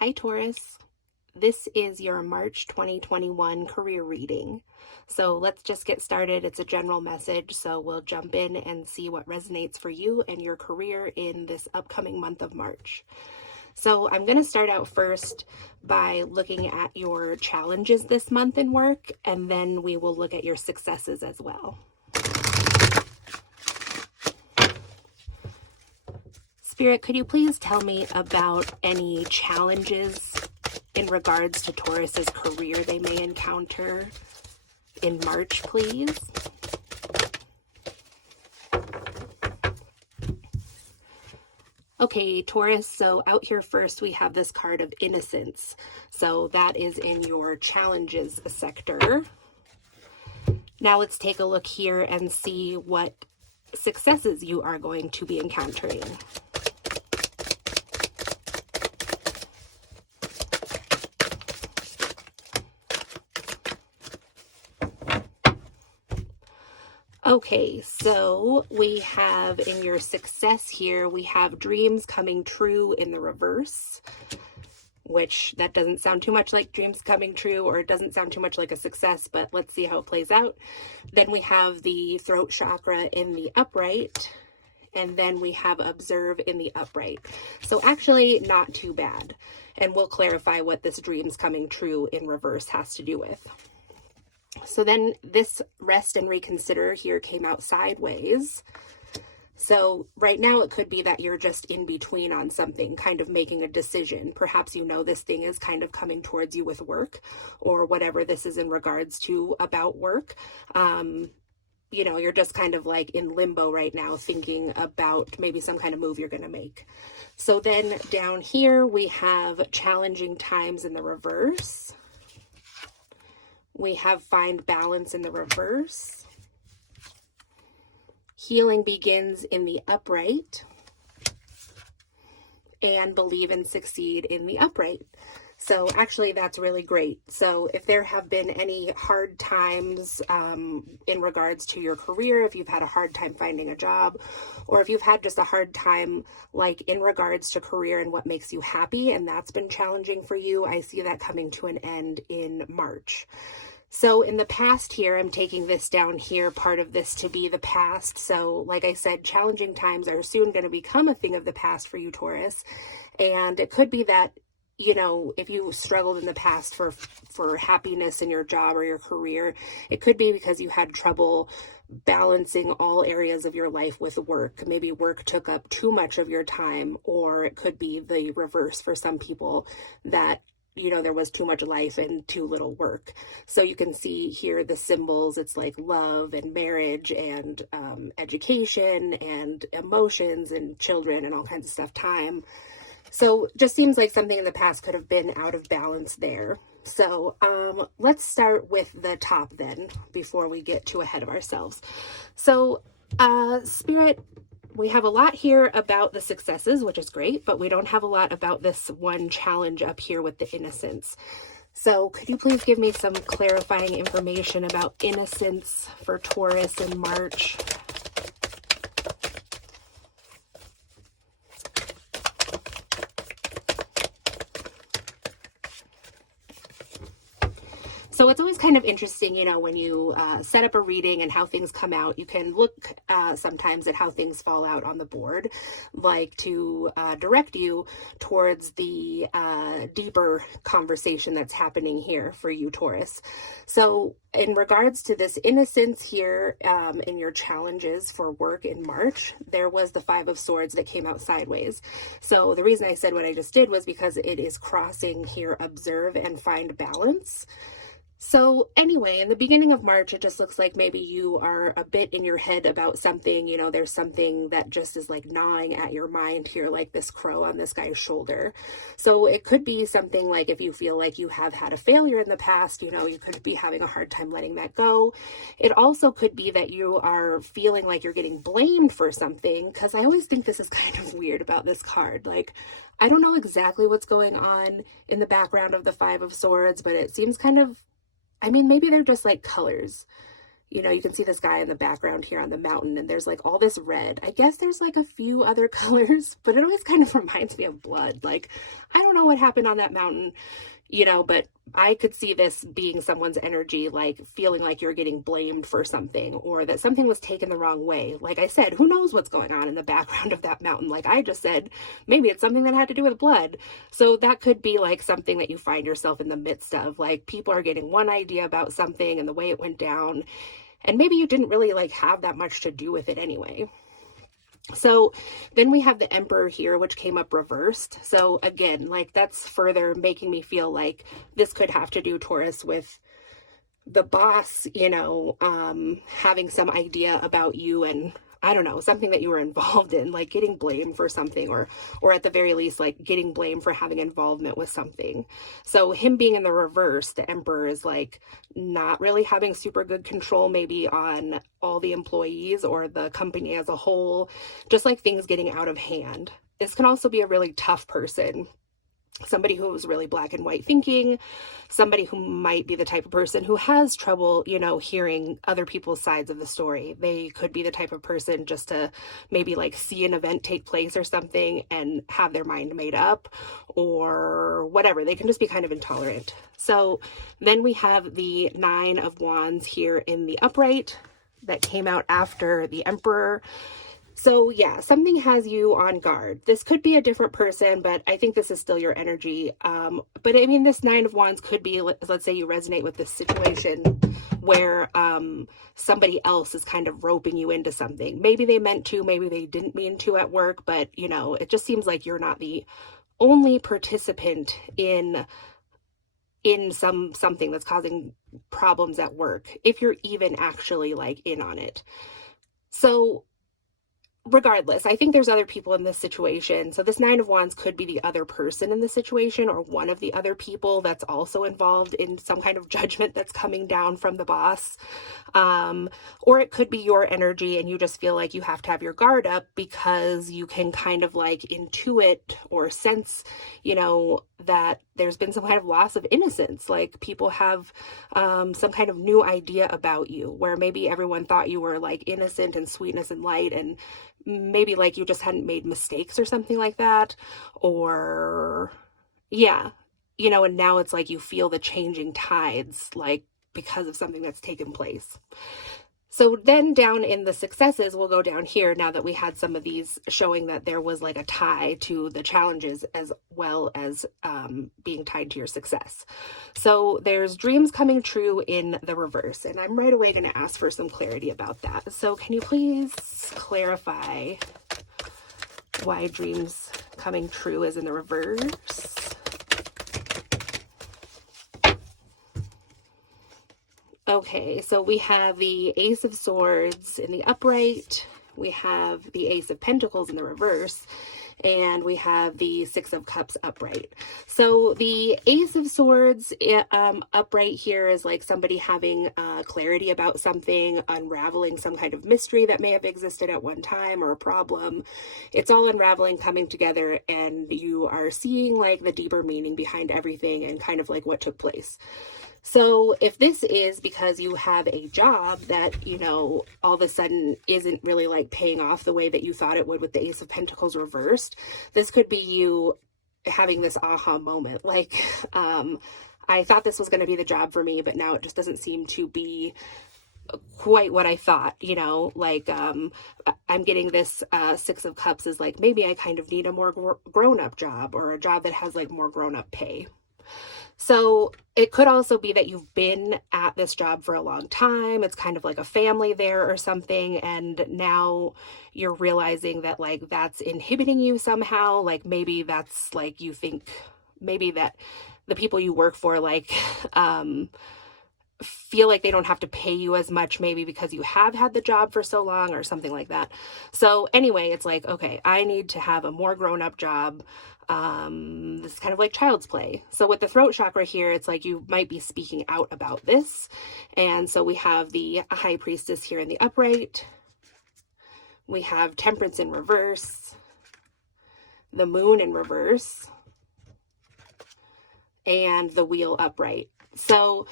Hi Taurus, this is your March 2021 career reading. So let's just get started. It's a general message, so we'll jump in and see what resonates for you and your career in this upcoming month of March. So I'm going to start out first by looking at your challenges this month in work, and then we will look at your successes as well. Spirit, could you please tell me about any challenges in regards to Taurus's career they may encounter in March, please? Okay, Taurus, so out here first we have this card of innocence. So that is in your challenges sector. Now let's take a look here and see what successes you are going to be encountering. Okay, so we have in your success here, we have dreams coming true in the reverse, which that doesn't sound too much like dreams coming true, or it doesn't sound too much like a success, but let's see how it plays out. Then we have the throat chakra in the upright, and then we have observe in the upright. So actually not too bad. And we'll clarify what this dreams coming true in reverse has to do with. So then this rest and reconsider here came out sideways. So right now it could be that you're just in between on something, kind of making a decision. Perhaps you know this thing is kind of coming towards you with work, or whatever this is in regards to about work. You know, you're just kind of like in limbo right now, thinking about maybe some kind of move you're going to make. So then down here we have challenging times in the reverse. We have find balance in the reverse. Healing begins in the upright. And believe and succeed in the upright. So actually that's really great. So if there have been any hard times in regards to your career, if you've had a hard time finding a job, or if you've had just a hard time like in regards to career and what makes you happy, and that's been challenging for you, I see that coming to an end in March. So in the past here, I'm taking this down here, part of this to be the past. So like I said, challenging times are soon going to become a thing of the past for you, Taurus. And it could be that, you know, if you struggled in the past for happiness in your job or your career, it could be because you had trouble balancing all areas of your life with work. Maybe work took up too much of your time, or it could be the reverse for some people that, you know, there was too much life and too little work. So you can see here the symbols. It's like love and marriage and education and emotions and children and all kinds of stuff, time. So just seems like something in the past could have been out of balance there. So let's start with the top then before we get too ahead of ourselves. So Spirit, we have a lot here about the successes, which is great, but we don't have a lot about this one challenge up here with the innocence. So could you please give me some clarifying information about innocence for Taurus in March? So it's always kind of interesting, you know, when you set up a reading and how things come out. You can look sometimes at how things fall out on the board, like to direct you towards the deeper conversation that's happening here for you, Taurus. So in regards to this innocence here in your challenges for work in March, there was the Five of Swords that came out sideways. So the reason I said what I just did was because it is crossing here, observe and find balance. So anyway, in the beginning of March, it just looks like maybe you are a bit in your head about something. You know, there's something that just is like gnawing at your mind here, like this crow on this guy's shoulder. So it could be something like if you feel like you have had a failure in the past, you know, you could be having a hard time letting that go. It also could be that you are feeling like you're getting blamed for something, because I always think this is kind of weird about this card. Like, I don't know exactly what's going on in the background of the Five of Swords, but it seems kind of, I mean, maybe they're just like colors. You know, you can see this guy in the background here on the mountain, and there's like all this red. I guess there's like a few other colors, but it always kind of reminds me of blood. Like, I don't know what happened on that mountain, you know, but I could see this being someone's energy, like feeling like you're getting blamed for something or that something was taken the wrong way. Like I said, who knows what's going on in the background of that mountain? Like I just said, maybe it's something that had to do with blood. So that could be like something that you find yourself in the midst of. Like people are getting one idea about something and the way it went down, and maybe you didn't really like have that much to do with it anyway. So then we have the Emperor here, which came up reversed. So again, like that's further making me feel like this could have to do, Taurus, with the boss, you know, having some idea about you and I don't know, something that you were involved in, like getting blamed for something, or at the very least, like getting blamed for having involvement with something. So him being in the reverse, the Emperor is like not really having super good control maybe on all the employees or the company as a whole, just like things getting out of hand. This can also be a really tough person. Somebody who was really black and white thinking, somebody who might be the type of person who has trouble, you know, hearing other people's sides of the story. They could be the type of person just to maybe like see an event take place or something and have their mind made up or whatever. They can just be kind of intolerant. So then we have the Nine of Wands here in the upright that came out after the Emperor. So yeah, something has you on guard. This could be a different person, but I think this is still your energy. But I mean, this Nine of Wands could be, let's say you resonate with this situation where somebody else is kind of roping you into something. Maybe they meant to, maybe they didn't mean to at work, but you know, it just seems like you're not the only participant in something that's causing problems at work, if you're even actually like in on it. So regardless, I think there's other people in this situation. So this Nine of Wands could be the other person in the situation or one of the other people that's also involved in some kind of judgment that's coming down from the boss. Or it could be your energy and you just feel like you have to have your guard up because you can kind of like intuit or sense, you know, that there's been some kind of loss of innocence. Like people have some kind of new idea about you where maybe everyone thought you were like innocent and sweetness and light, and maybe like you just hadn't made mistakes or something like that. Or yeah, you know, and now it's like you feel the changing tides, like because of something that's taken place. So then down in the successes, we'll go down here now that we had some of these showing that there was like a tie to the challenges as well as being tied to your success. So there's dreams coming true in the reverse, and I'm right away going to ask for some clarity about that. So can you please clarify why dreams coming true is in the reverse? Okay, so we have the Ace of Swords in the upright, we have the Ace of Pentacles in the reverse, and we have the Six of Cups upright. So the Ace of Swords upright here is like somebody having clarity about something, unraveling some kind of mystery that may have existed at one time or a problem. It's all unraveling, coming together, and you are seeing like the deeper meaning behind everything and kind of like what took place. So if this is because you have a job that, you know, all of a sudden isn't really like paying off the way that you thought it would with the Ace of Pentacles reversed, this could be you having this aha moment. Like, I thought this was going to be the job for me, but now it just doesn't seem to be quite what I thought, you know, like, I'm getting this, Six of Cups is like, maybe I kind of need a more grown-up job or a job that has like more grown-up pay. So it could also be that you've been at this job for a long time. It's kind of like a family there or something. And now you're realizing that like that's inhibiting you somehow. Like maybe that's like, you think maybe that the people you work for, like, feel like they don't have to pay you as much, maybe because you have had the job for so long or something like that. So anyway, it's like, okay, I need to have a more grown-up job. This is kind of like child's play. So with the throat chakra here, it's like you might be speaking out about this. And so we have the High Priestess here in the upright. We have Temperance in reverse, the Moon in reverse, and the Wheel upright. So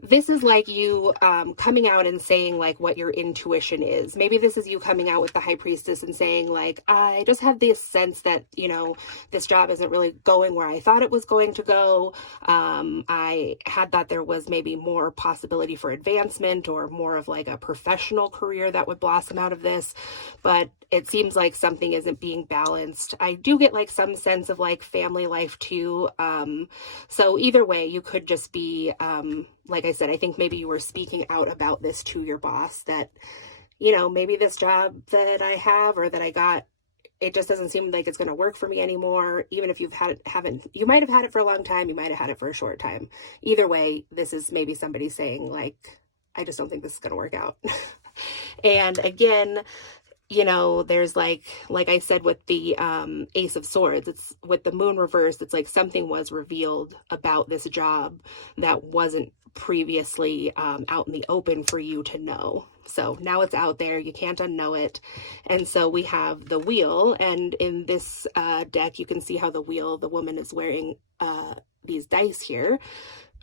This is like you coming out and saying like what your intuition is. Maybe this is you coming out with the high priestess and saying like, I just have this sense that, you know, this job isn't really going where I thought it was going to go. I had thought there was maybe more possibility for advancement or more of like a professional career that would blossom out of this, but it seems like something isn't being balanced. I do get like some sense of like family life too. So either way, you could just be, like I said, I think maybe you were speaking out about this to your boss that, you know, maybe this job that I have or that I got, it just doesn't seem like it's going to work for me anymore. Even if you might have had it for a long time, you might have had it for a short time. Either way, this is maybe somebody saying like, I just don't think this is going to work out. And again, you know, there's like I said with the Ace of Swords, it's with the moon reversed, it's like something was revealed about this job that wasn't previously out in the open for you to know. So now it's out there, you can't unknow it. And so we have the wheel, and in this deck you can see how the woman is wearing these dice here,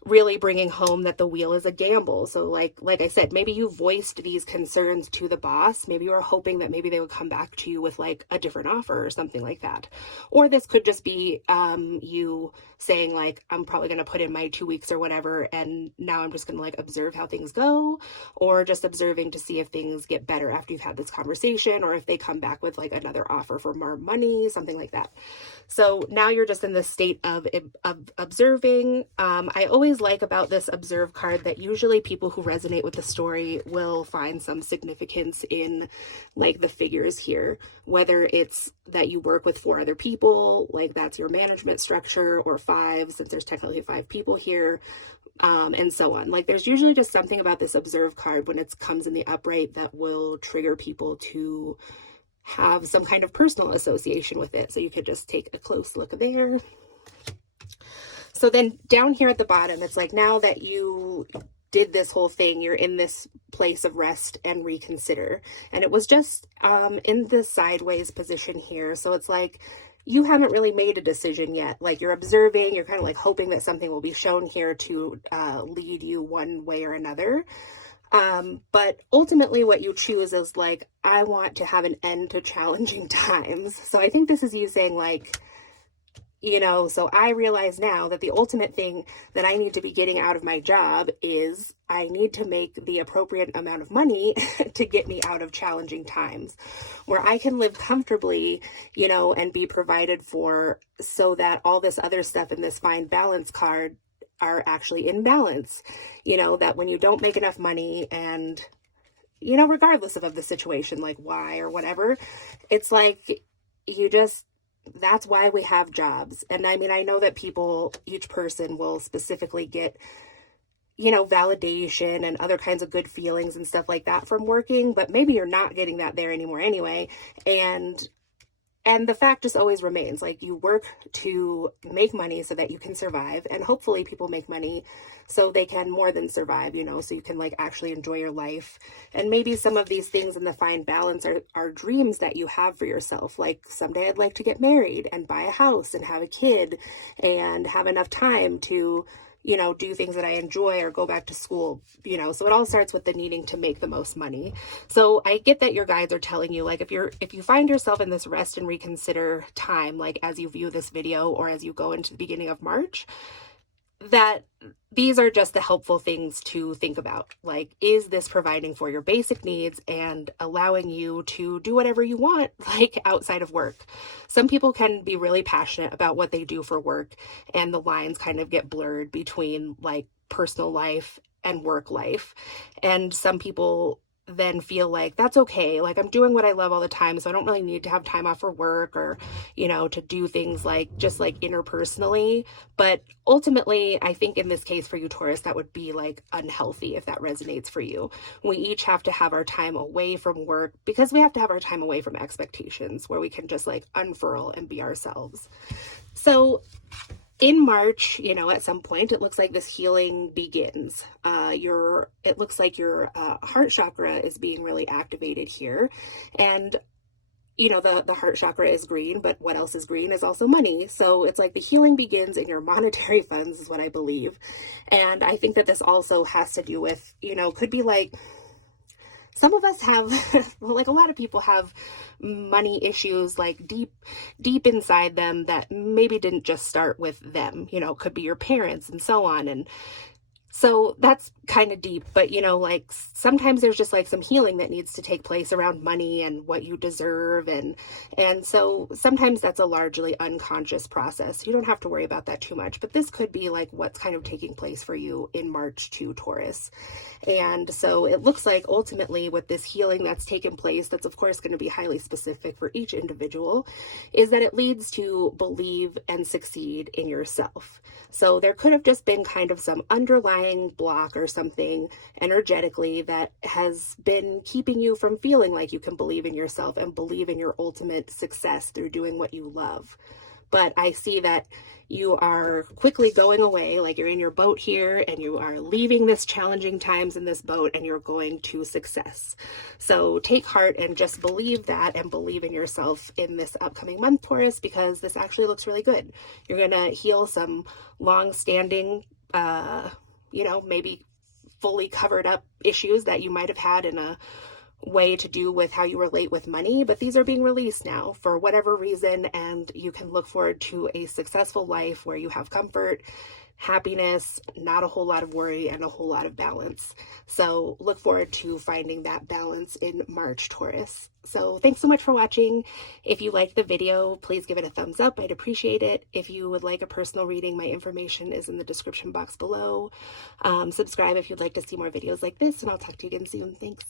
really bringing home that the wheel is a gamble. So like I said, maybe you voiced these concerns to the boss. Maybe you were hoping that maybe they would come back to you with like a different offer or something like that. Or this could just be you saying like, I'm probably going to put in my 2 weeks or whatever, and now I'm just going to like observe how things go, or just observing to see if things get better after you've had this conversation, or if they come back with like another offer for more money, something like that. So now you're just in this state of observing. I always like about this observe card that usually people who resonate with the story will find some significance in like the figures here, whether it's that you work with 4 other people, like that's your management structure, or 5, since there's technically 5 people here, and so on. Like there's usually just something about this observe card when it comes in the upright that will trigger people to have some kind of personal association with it. So you could just take a close look there. So then down here at the bottom, it's like, now that you did this whole thing, you're in this place of rest and reconsider. And it was just in the sideways position here. So it's like, you haven't really made a decision yet. Like you're observing, you're kind of like hoping that something will be shown here to lead you one way or another. But ultimately what you choose is like, I want to have an end to challenging times. So I think this is you saying like, you know, so I realize now that the ultimate thing that I need to be getting out of my job is I need to make the appropriate amount of money to get me out of challenging times where I can live comfortably, you know, and be provided for, so that all this other stuff in this find balance card are actually in balance. You know, that when you don't make enough money, and, you know, regardless of the situation, like why or whatever, it's like you just, that's why we have jobs. And I mean, I know that people, each person will specifically get, you know, validation and other kinds of good feelings and stuff like that from working, but maybe you're not getting that there anymore anyway. And the fact just always remains, like you work to make money so that you can survive, and hopefully people make money so they can more than survive, you know, so you can like actually enjoy your life. And maybe some of these things in the fine balance are dreams that you have for yourself. Like someday I'd like to get married and buy a house and have a kid and have enough time to, you know, do things that I enjoy or go back to school, you know. So it all starts with the needing to make the most money. So I get that your guides are telling you, like, if you find yourself in this rest and reconsider time, like as you view this video or as you go into the beginning of March, that these are just the helpful things to think about. Like, is this providing for your basic needs and allowing you to do whatever you want, like outside of work? Some people can be really passionate about what they do for work, and the lines kind of get blurred between like personal life and work life. And some people then feel like that's okay. Like I'm doing what I love all the time, so I don't really need to have time off for work or, you know, to do things like just like interpersonally. But ultimately, I think in this case for you, Taurus, that would be like unhealthy if that resonates for you. We each have to have our time away from work because we have to have our time away from expectations where we can just like unfurl and be ourselves. So in March, you know, at some point, it looks like this healing begins. It looks like your heart chakra is being really activated here. And you know, the heart chakra is green, but what else is green is also money. So it's like the healing begins in your monetary funds is what I believe. And I think that this also has to do with, you know, could be like some of us have like a lot of people have money issues like deep inside them that maybe didn't just start with them, you know, could be your parents and so on. And so that's kind of deep, but you know, like sometimes there's just like some healing that needs to take place around money and what you deserve. And so sometimes that's a largely unconscious process. You don't have to worry about that too much, but this could be like what's kind of taking place for you in March to Taurus. And so it looks like ultimately with this healing that's taken place, that's of course going to be highly specific for each individual, is that it leads to believe and succeed in yourself. So there could have just been kind of some underlying block or something energetically that has been keeping you from feeling like you can believe in yourself and believe in your ultimate success through doing what you love. But I see that you are quickly going away, like you're in your boat here and you are leaving this challenging times in this boat and you're going to success. So take heart and just believe that and believe in yourself in this upcoming month, Taurus, because this actually looks really good. You're going to heal some long-standing, you know, maybe fully covered up issues that you might have had in a way to do with how you relate with money, but these are being released now for whatever reason, and you can look forward to a successful life where you have comfort, happiness, not a whole lot of worry, and a whole lot of balance. So look forward to finding that balance in March, Taurus. So thanks so much for watching. If you liked the video, please give it a thumbs up. I'd appreciate it. If you would like a personal reading, my information is in the description box below. Subscribe if you'd like to see more videos like this, and I'll talk to you again soon. Thanks.